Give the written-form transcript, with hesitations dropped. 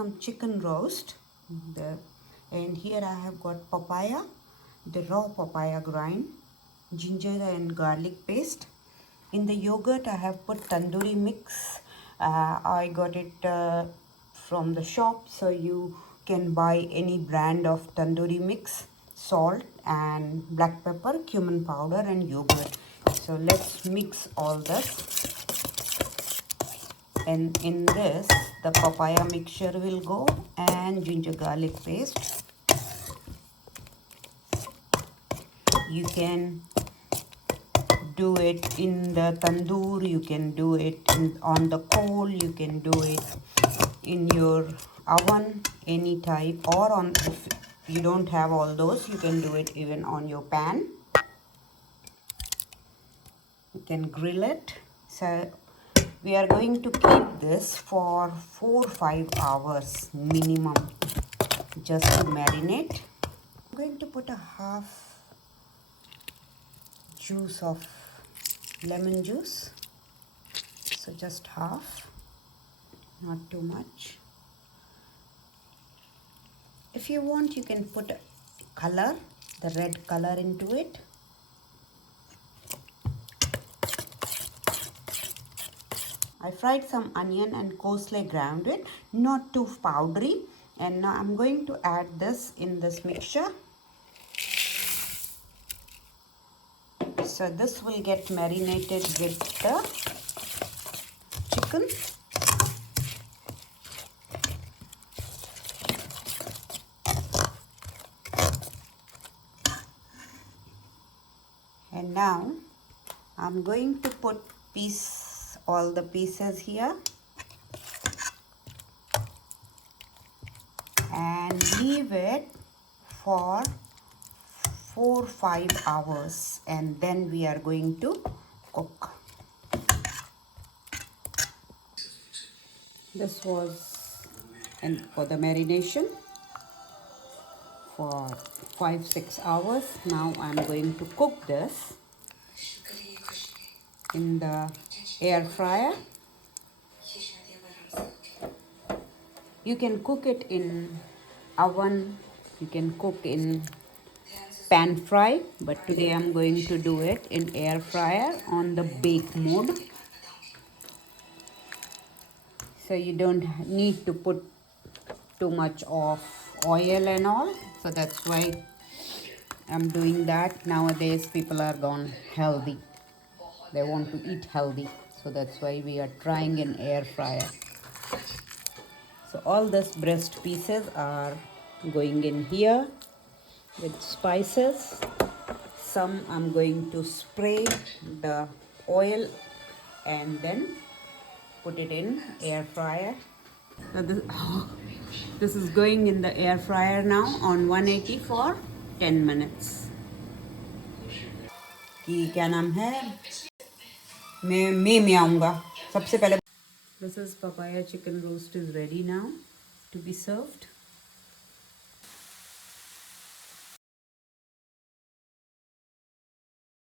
some chicken roast. And here I have got papaya, the raw papaya grind, ginger and garlic paste. In the yogurt I have put tandoori mix. I got it from the shop, so you can buy any brand of tandoori mix, salt and black pepper, cumin powder and yogurt. So let's mix all this. And in this the papaya mixture will go and ginger garlic paste. You can do it in the tandoor, you can do it on the coal, you can do it in your oven, any type, or on, if you don't have all those, you can do it even on your pan. You can grill it. So we are going to keep this for 4-5 hours minimum, just to marinate. I'm going to put a half juice of lemon juice, so just half, not too much. If you want, you can put color, the red color into it. I fried some onion and coarsely ground it, not too powdery. And now I'm going to add this in this mixture. So this will get marinated with the chicken. And now I'm going to put all the pieces here and leave it for 4-5 hours, and then we are going to cook. This was for the marination for 5-6 hours. Now I'm going to cook this in the air fryer. You can cook it in oven, you can cook in pan fry, but today I'm going to do it in air fryer on the bake mode. So you don't need to put too much of oil and all, so that's why I'm doing that. Nowadays people are gone healthy, they want to eat healthy, so that's why we are trying in air fryer. So all these breast pieces are going in here with spices. Some I'm going to spray the oil and then put it in air fryer. Now this is going in the air fryer now on 180 for 10 minutes. कि क्या नाम है, मैं आऊँगा सबसे पहले. This is papaya chicken roast is ready now to be served.